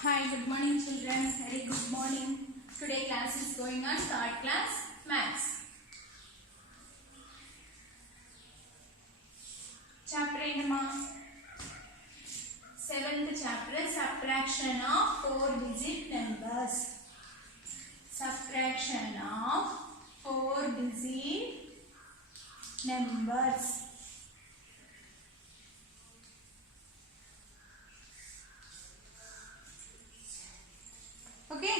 Hi, good morning children. Very good morning. Today class is going on third class maths. Chapter enama? 7th chapter, subtraction of 4-digit numbers. Subtraction of 4-digit numbers. Okay.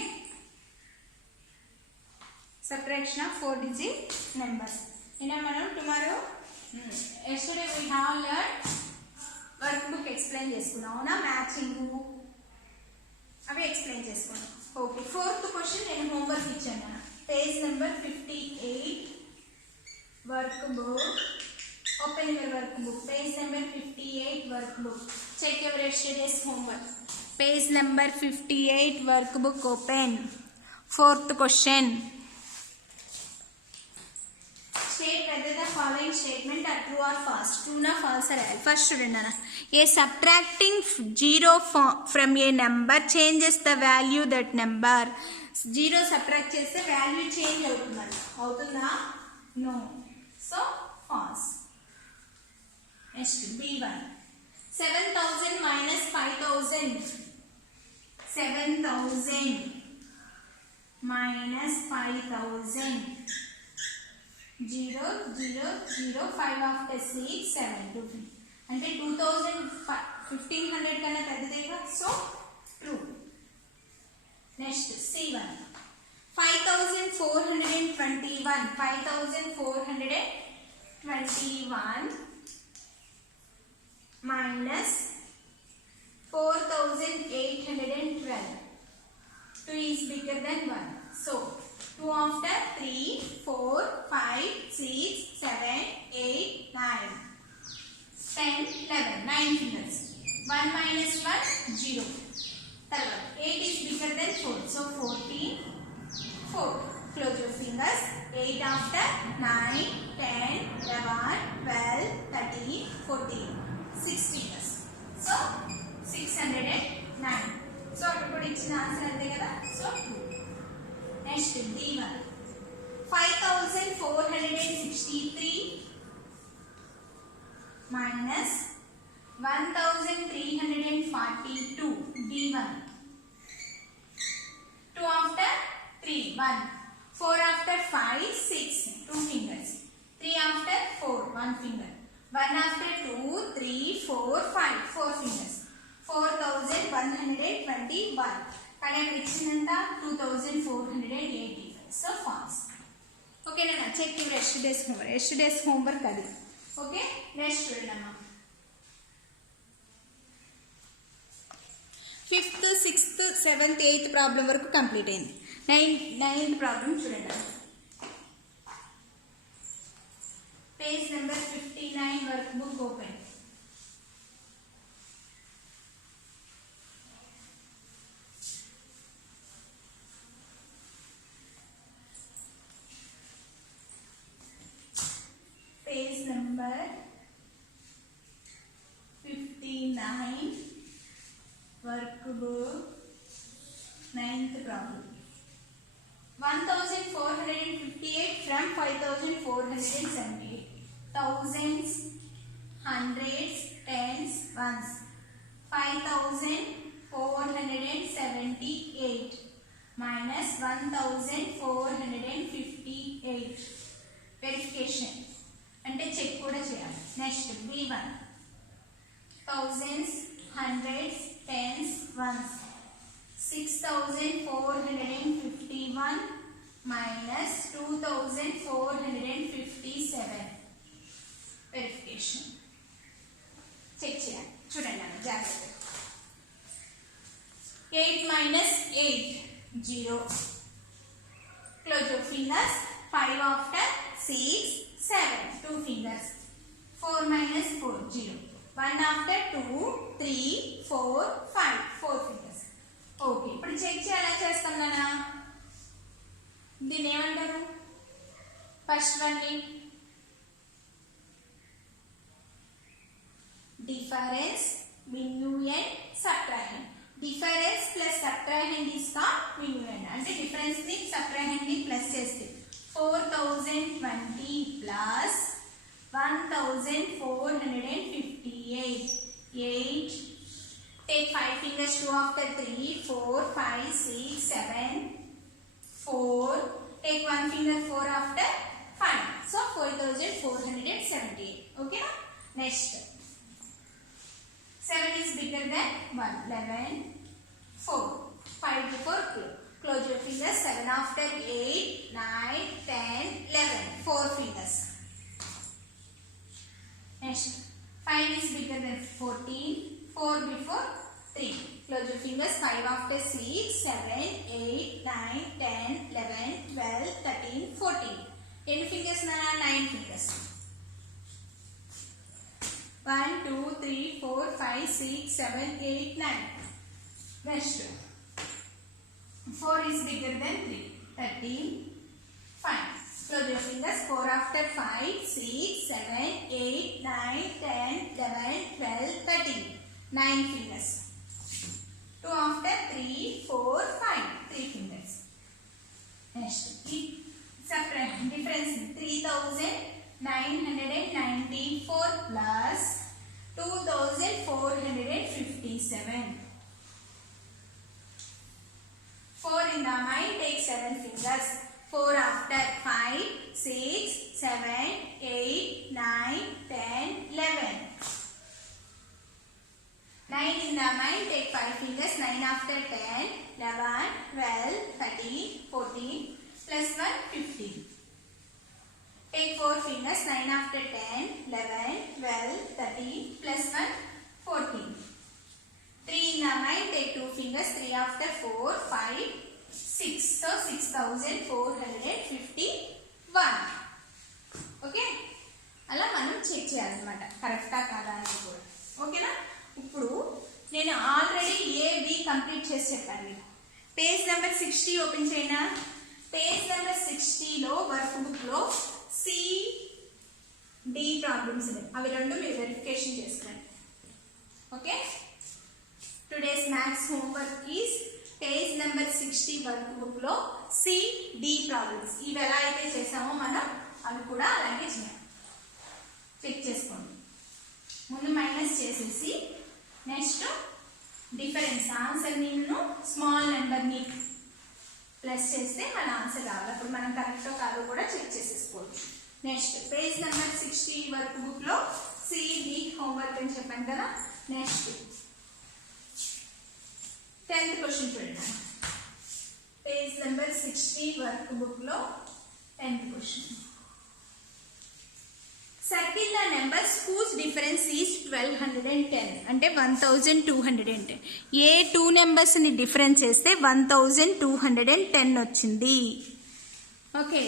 Subtraction of 4-digit numbers. Tomorrow, yesterday we have learned workbook explain చేసుకున్నాం అవునా matching అవి explain చేసుకున్నాం. Okay, fourth question నేను homework ఇచ్చాను. Page number 58 workbook. Open your workbook. Page number 58 workbook. Check your yesterday's homework. Page number 58 workbook open. Fourth question. State whether the following statement are true or false. True na false are. First student ana. A subtracting 0 from a number changes the value that number. 0 subtract cheste value change avutunda. No. So false. Next B1. 7,000 minus 5,000. 7,000 minus 5,000. 0, 0, 0, 5 after 6, 7, 2. అంటే 1500 కన్నా పెద్దదేగా, so true. Next C1. 5421 minus 4812. 2 is bigger than 1. So 2 after 3, 4, 5, 6, 7, 8, 9, 10, 11, 9 fingers. 1 minus 1, 0. 8 is bigger than 4. So 14, 4. Close your fingers. 8 after 9, 10, 11, 12, 13, 14. 6 fingers. So 609. So ఇప్పుడు ఇచ్చిన answer అంతే కదా. So 2. Next D1. 5463 minus 1342. D1. 2 after 3, 1. 4 after 5, 6. 2 fingers. 3 after 4, 1 finger. 1 after 2, 3, 4, 5. 4 fingers. 4121. కానీ ఇచ్చిందంట 2485. So false. ఓకేనా? Check your yesterday's homework అది. Okay, next చూడండి అమ్మా. 5th, 6th, 7th, 8th problem వరకు కంప్లీట్ అయింది. 9th ప్రాబ్లం చూడండి. Page number 59 work book open. Page number 59 workbook 9th problem. 1458 from 5478. Thousands, hundreds, tens, ones. 5478 minus 1458. Verification. అంటే check కూడా చేయాలి. Next B1. thousands, hundreds, tens, ones. 6451 minus 2457. Verification check చేయాలి. చూడండి అన్న జాగ్రత్త. 8 minus 8, 0. Close your fingers. 5 after 6, 7. 2 fingers. 4 minus 4, 0. 1 after 2, 3, 4, 5. 4 fingers. Okay, ఇప్పుడు check చేయాలా చేస్తాం కదా. దీన్ని ఏమంటారు? First one difference between subtraction. difference plus subtrahend is called minuend. అంటే డిఫరెన్స్ ని subtrahend ని ప్లస్ చేస్తే 4020 plus 1458. 8. Take 5 fingers, 2 after 3, 4, 5, 6, 7, 4. Take 1 finger, 4 after 5. So 4478. Okay? Next. 7 is bigger than 1. 11, 4. 5 before close your fingers. 7 after 8, 9, 10, 11. 4 fingers. Next. 5 is bigger than 14. 4 before 3. Close your fingers. 5 after 6, 7, 8, 9, 10, 11, 12, 13, 14. 10 fingers na 9 fingers. 1, 2, 3, 4, 5, 6, 7, 8, 9. Next. 4 is bigger than 3. 13, 5. Close your fingers. 4 after 5, 6, 7, 8, 9, 10, 11, 12, 13. 9 fingers. 2 after 3, 4, 5. 3 fingers. Next. Subtract. Difference. 3994 plus 2457. 4 in the mind. Take 7 fingers. 4 after 5, 6, 7, 8, 9, 10, 11. 9 in the mind. Take 5 fingers. 9 after 10, 11, 12, 13, 14, plus 1, 15. Take 4 fingers. 9 after 10, 11, 12, 13, plus 1, 14. 3 in the mind. Take 2 fingers. 3 after 4, 5, 6. So 6451. Okay? అలా మనం check చేయాలన్నమాట కరెక్టా కాదా అని కూడా. ఓకేనా? ఇప్పుడు నేను ఆల్రెడీ ఏబి కంప్లీట్ చేసి చెప్పాను మీకు. పేజ్ నెంబర్ 60 ఓపెన్ చేయనా? పేజ్ నెంబర్ 60లో వర్క్ బుక్లో CD ప్రాబ్లమ్స్ ఉన్నాయి. అవి రెండు మీరు వెరిఫికేషన్ చేసుకోండి. Okay? Today's maths homework is page number 60 work బుక్లో CD ప్రాబ్లమ్స్. ఇవి ఎలా అయితే చేసామో మనం అవి కూడా అలాగే చేయాలి. చెక్ చేసుకోండి. ముందు మైనస్ చేసేసి నెక్స్ట్ డిఫరెన్స్ ఆన్సర్ నేను స్మాల్ నెంబర్ని ప్లస్ చేస్తే మన ఆన్సర్ రావాలి. అప్పుడు మనం కరెక్టో కాదో కూడా చెక్ చేసేసుకోవచ్చు. నెక్స్ట్ పేజ్ నెంబర్ 60 వర్క్ బుక్లో CD హోంవర్క్ అని చెప్పాను కదా. నెక్స్ట్ 10th క్వశ్చన్ చూడండి. పేజ్ నెంబర్ 60 వర్క్ బుక్లో 10th question. Circle the numbers whose difference is 1210 అంటే 1210. ఏ 2 నెంబర్స్ ని డిఫరెన్స్ చేస్తే 1210 వచ్చింది. ఓకే,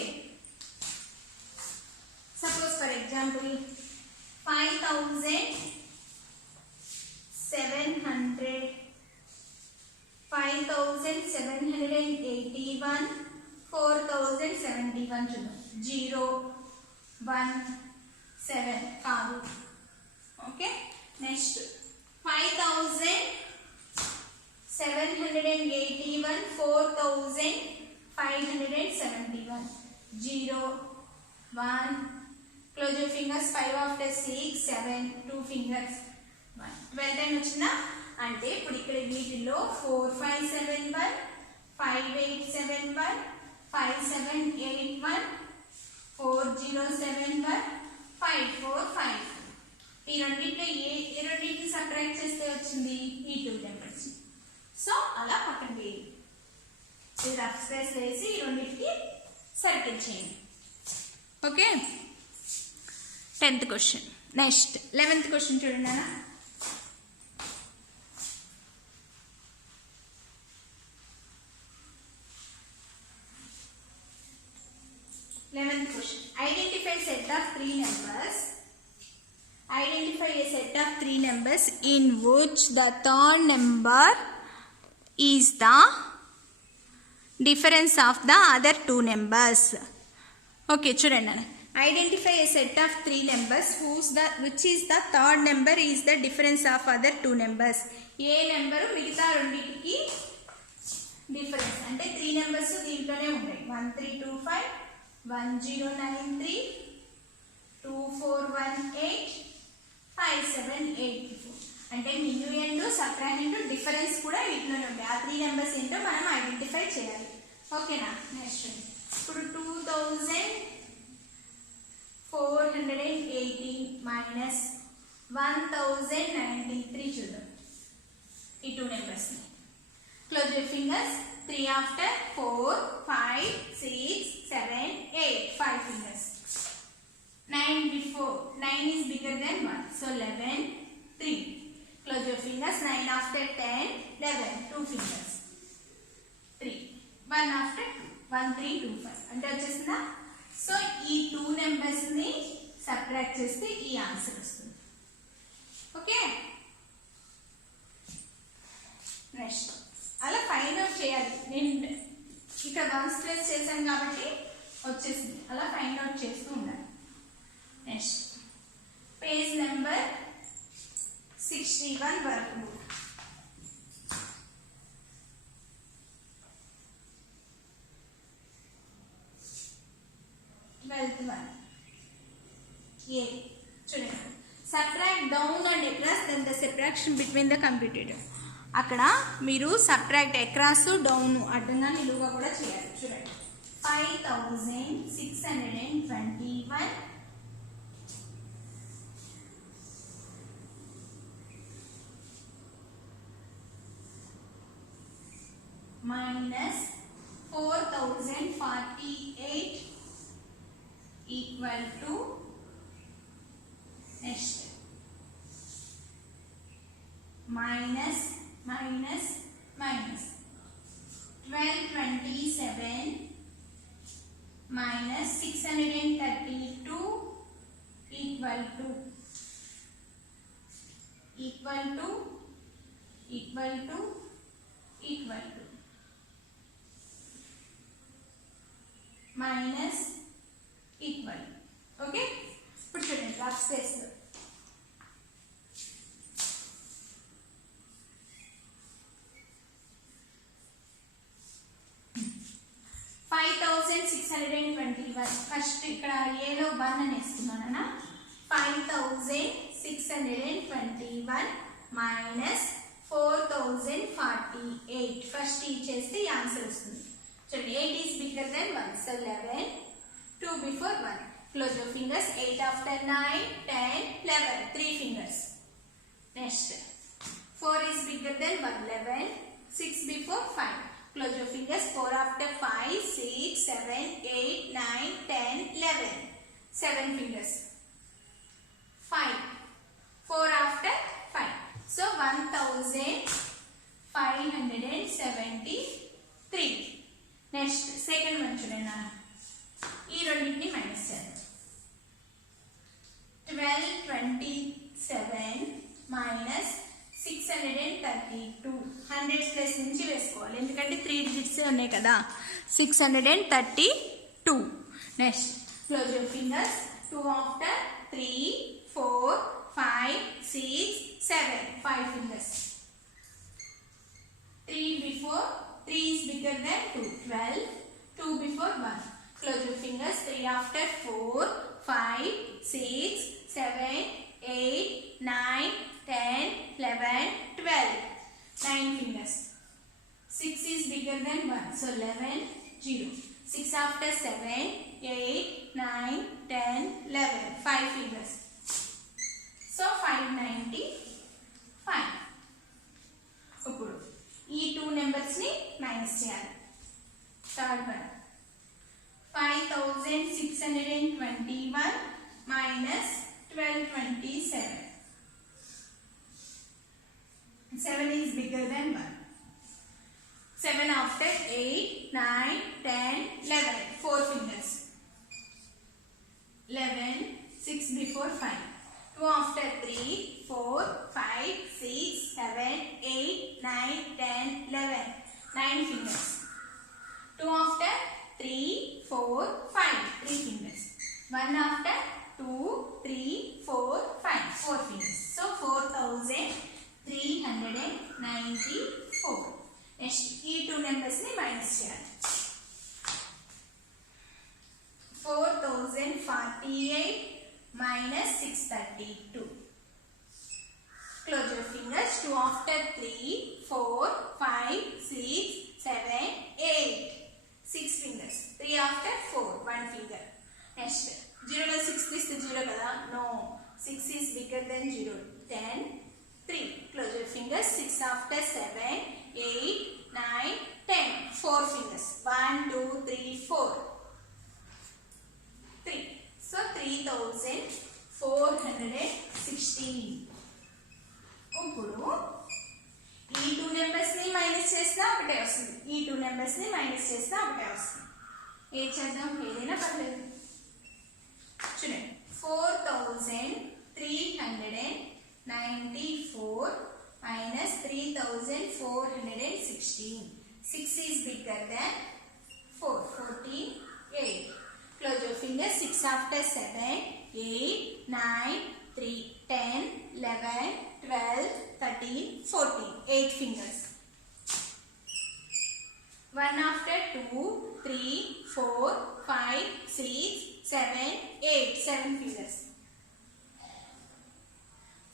సపోజ్ ఫర్ ఎగ్జాంపుల్ 5700, 5781, 4071 చూద్దాం. 0, 1, 7 కాదు. Okay, next 5781, 4571, 0, 1. Close your fingers. 5 after 6, 7, 2 fingers, 1. 12 time వచ్చిందా? అంటే ఇప్పుడు ఇక్కడ వీటిలో 4571, 5871, 5781, 4071, 545. ఈ రెండింటిలో ఏ రెండింటిని సబ్ట్రాక్ట్ చేస్తే వచ్చింది? ఈ 2 నెంబర్స్. సో అలా పక్కన వేయండి. రఫ్ స్పేస్ వేసి ఈ రెండింటికి సర్కిల్ చేయండి. Okay, 10th question. Next 11th question చూడండి అన్న. Identify a set of 3 numbers. Identify a set of 3 numbers in which the third number is the difference of the other 2 numbers. Okay, చూడండి. Identify a set of 3 numbers which is the third number is the difference of other 2 numbers. A number మిగతా రెండింటికి 1325 1093 2418 5784 అంటే మిన్యూయండ్ subtract difference కూడా వీటిలోనే ఉంటాయి. ఆ 3 numbers ఏంటో మనం ఐడెంటిఫై చేయాలి. ఓకేనా? నెక్స్ట్ ఇప్పుడు 2418 మైనస్ 1093 చూద్దాం. ఈ 2 నెంబర్స్ ని close your fingers. 3 after 4 5 6 7 8 5 fingers. 9 before 9 is bigger than 1, so 11 3. Close your fingers. 9 after 10 11 2 fingers. 3 1 after 2 1 3 2 5 అంటే వచ్చేసిందా? సో ఈ 2 నెంబర్స్ ని సబ్ట్రాక్ట్ చేస్తే ఈ ఆన్సర్ వస్తుంది. ఓకే, నెక్స్ట్ అలా ఫైండ్ అవుట్ చేయాలి. నేను ఇక్కడ వన్స్ ప్లస్ చేశాను కాబట్టి వచ్చేసింది. అలా ఫైండ్ అవుట్ చేస్తూ ఉండాలి. నెక్స్ట్ పేజ్ నెంబర్ 61 వరకు. చూడండి, subtract down and across then the subtraction between the computed. అక్కడ మీరు సబ్ట్రాక్ట్ అక్రాస్ డౌన్ అడ్డంగా నిలువుగా కూడా చేయాలి. చూడండి, 5621 minus 4048 equal to next minus 1227 minus 632 equal to minus equal. Okay, ఇప్పుడు చూడండి రఫ్ స్పేస్. ఫస్ట్ ఇక్కడ ఏలో 1 అని వేస్తున్నాను. 5621 మైనస్ 4048 ఫస్ట్ ఇచ్చేస్తే ఈ ఆన్సర్ వస్తుంది. చూడండి, 8 is bigger than 1, so 11 2 before 1. Close your fingers. 8 after 9 10 11 3 fingers. Next 4 is bigger than 1, 11 6 before 5. Close your fingers. 4 after 5 6 7 8 9 10 11 7 fingers. 5 4 after 5, so 1573. Next second one చూడండి, ఈ రెండింటిని మైనస్ చేద్దాం. 1227 మైనస్ 632 100 ప్లస్ నుంచి వేసుకోవాలి, ఎందుకంటే 3 డిజిట్స్ ఉన్నాయి కదా. 632. Next close your fingers. 2 after 3 4 5 6 7 5 fingers. 3 before 3 is bigger than 2, 12 2 before 1. Close your fingers. 3 after 4 5 6 7 8 9 10 11 12 9 fingers. 6 is bigger than 1, so 11 0. 6 after 7 8 9 10 11 5 fingers, so 595. ఇప్పుడు ఈ 2 నెంబర్స్ ని మైనస్ చేయాలి. Third one 5621 minus 1227. 7 is bigger than 1. 7 after 8 9 10 11 4 fingers. 11 6 before 5. 2 after 3 4 5 6 7 8 9 10 11 9 fingers. 2 after 3 4 5 3 fingers. 1 after 2 3 4 5 4 fingers, so 4394. Next ఈ 2 numbers ని minus చేయాలి. చేసినా ఒకటే వస్తుంది. ఈ 2 నెంబర్స్ని మైనస్ చేసినా ఒకటే వస్తుంది. ఏం చేద్దాం, ఏదైనా పర్లేదు. చూడండి, 4394 minus 3416. 6 is bigger than 4. 14, 8. Close your fingers. 6 after 7, 8, 9, 3, 10, 11, 12, 13, 14. 8 fingers. 1 after 2, 3, 4, 5, 6, 7, 8. 7 fingers.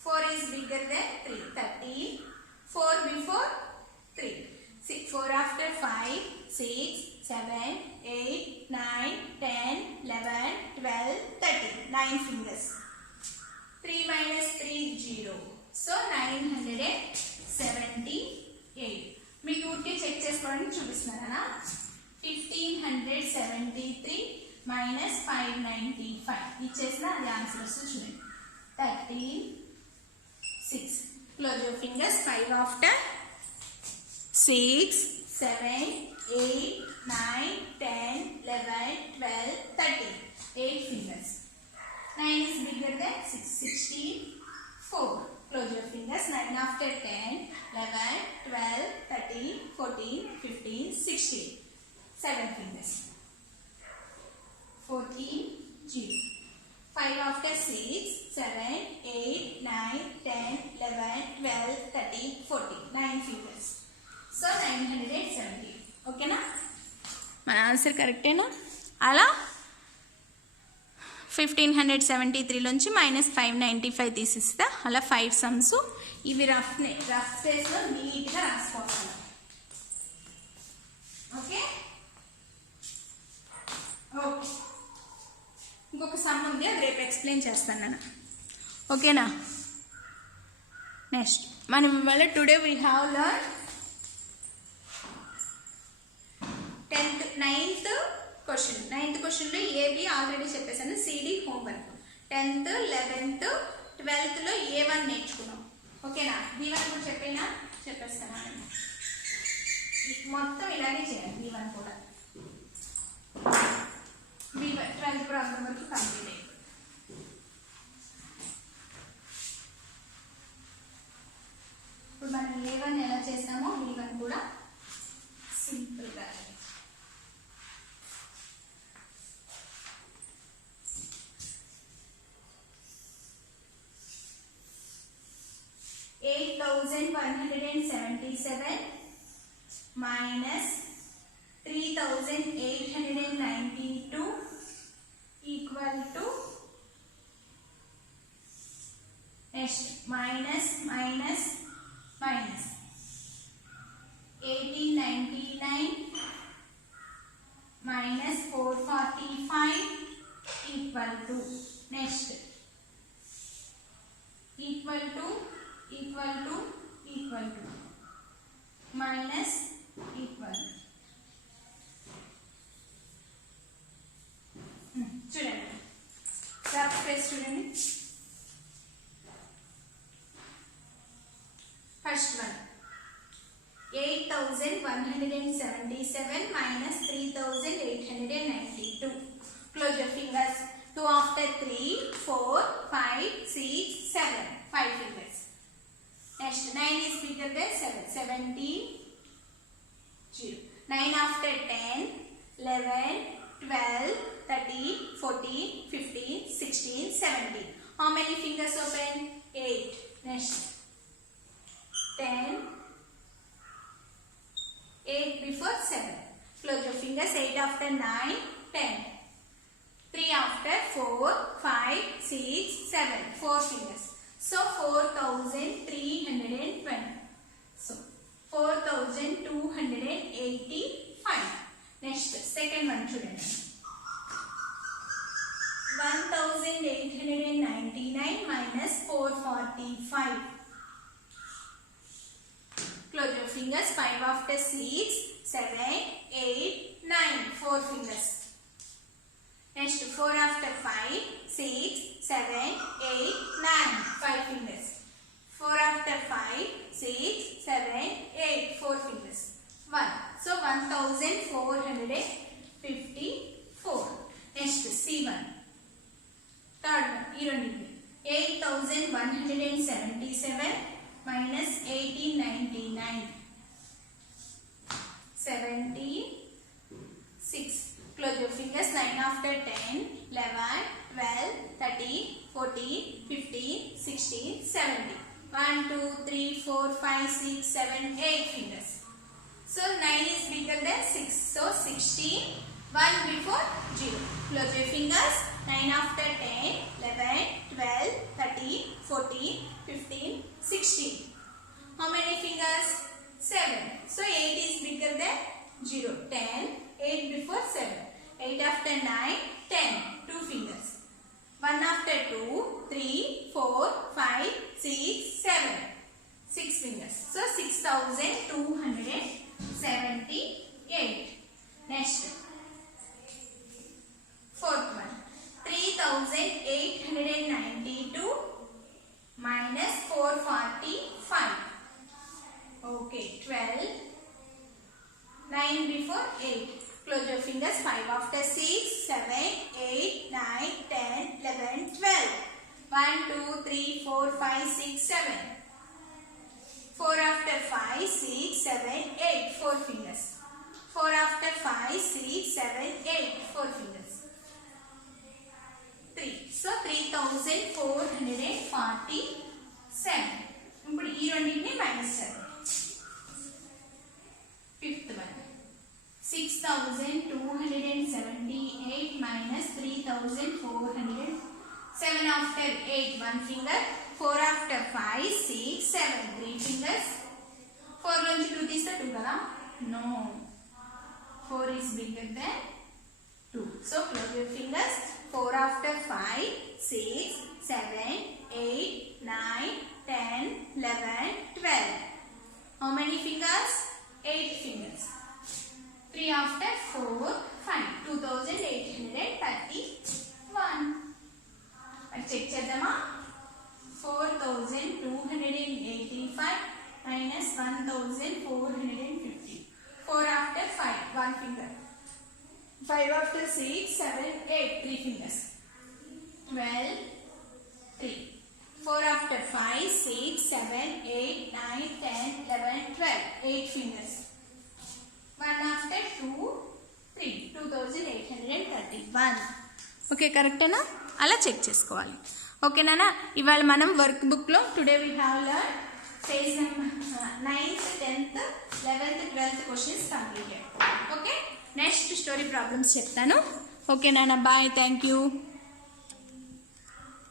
4 is bigger than 3. 13. 4 before 3. 4 after 5, 6, 7, 8, 9, 10, 11, 12, 13. 9 fingers. 3 minus 3, 0. So 978. మీకు ఊరికే చెక్ చేసుకోవడానికి చూపిస్తున్నారా. 1573 మైనస్ 595 ఇచ్చేసిన అది ఆన్సర్ వస్తుంది. చూడండి, 36. Close your fingers. 5 after 6, 7, 8, 9, 10, 11, 12, 13. 8 fingers. 9 is bigger than 6. 64. Close your fingers. 9 after 10, 11, 12, 13, 14, 15, 16. 7 fingers. 14, 0. 5 after 6, 7, 8, 9, 10, 11, 12, 13, 14. 9 fingers. So 970. ఓకేనా, మన answer కరెక్టేనా. అలా 1573 నుంచి మైనస్ 595 తీసిస్తా. అలా 5 సమ్స్. ఇవి రఫ్ స్పేస్లో నీట్గా రాసుకోవాలి. ఓకే ఓకే ఇంకొక సమ్ ఉంది, అది రేపు ఎక్స్ప్లెయిన్ చేస్తాను నేను. ఓకేనా. నెక్స్ట్ మనం ఇవాళ today we have learn 9th question. 9th క్వశ్చన్లో ఏబి ఆల్రెడీ చెప్పేసాను. C D homework. 10th 11th 12thలో A1 నేర్చుకున్నాం. ఓకేనా. B1 కూడా చెప్పేస్తాను. మొత్తం ఇలాగే చేయాలి. B1 కూడా. B1 12th ప్రాబ్లం వరకు కంప్లీట్ అయింది. ఇప్పుడు మనం A1 ఎలా చేసామో B1 కూడా సింపుల్గా. 8177 minus 3892 equal to next minus 1899 minus 445 equal to next equal to minus equal. చూడండి, రఫ్ స్పేస్ చూడండి. First one 8177 minus 3892. Close your fingers. 2 after 3, 4, 5, 6, 7. 5 fingers. Next 9 is bigger than 7. 17, 0. 9 after 10, 11, 12, 13, 14, 15, 16, 17. How many fingers open? 8. Next 10. 8 before 7. Close your fingers. 8 after 9, 10. 3 after 4, 5, 6, 7. 4 fingers. So 4320. So 4285. Next, second one students. 1899 minus 445. Close your fingers. 5 after 6, 7, 8, 9. 4 fingers. Next 4 after 5, 6, 7, 8, 9. 5 fingers. 4 after 5, 6, 7, 8. 4 fingers. after 10, 11, 12, 13, 14, 15, 16, 17. 1, 2, 3, 4, 5, 6, 7, 8 fingers. So 9 is bigger than 6. So 16, 1 before 0. Close your fingers. 9 after 10, 11, 12, 13, 14, 15, 16. How many fingers? 7. So 8 is bigger than 0. 10, 8 before 7. 8 after 9, 10. 2 fingers. 1 after 2, 3, 4, 5, 6, 7. 6 fingers. So 6,278. Next. Fourth one. 3,892 minus 445. Okay. 12. 9 before 8. Close your fingers. 5 after 6, 7, 8, 9, 10, 11, 12. 1, 2, 3, 4, 5, 6, 7. 4 after 5, 6, 7, 8. 4 fingers. 4 after 5, 6, 7, 8. 4 fingers. 3. So 3,447. ఇప్పుడు ఈ రెండింటిని minus చేద్దాం. Fifth one. 6,278 minus 3,400. 7 after 8, 1 finger. 4 after 5, 6, 7, 3 fingers. 4 నుంచి 2 తీస్తే 2 కదా? No. 4 is bigger than 2. So close your fingers. 4 after 5, 6, 7, 8, 9, 10, 11, 12. How many fingers? 8 fingers. 3 after 4, 5. 2,831. Check చేద్దామా? 4,285 minus 1,450. 4 after 5, 1 finger. 5 after 6, 7, 8, 3 fingers. 12, 3. 4 after 5, 6, 7, 8, 9, 10, 11, 12, 8 fingers. 1 after 2, 3. 2,831. Okay కరెక్టేనా? అలా check చేసుకోవాలి. ఓకేనా? ఇవాళ మనం వర్క్ బుక్లో today we have learn page number 9th, 10th, 11th, 12th questions completed. Okay, next story problems చెప్తాను. Okay నాన్న, బాయ్, థ్యాంక్ యూ.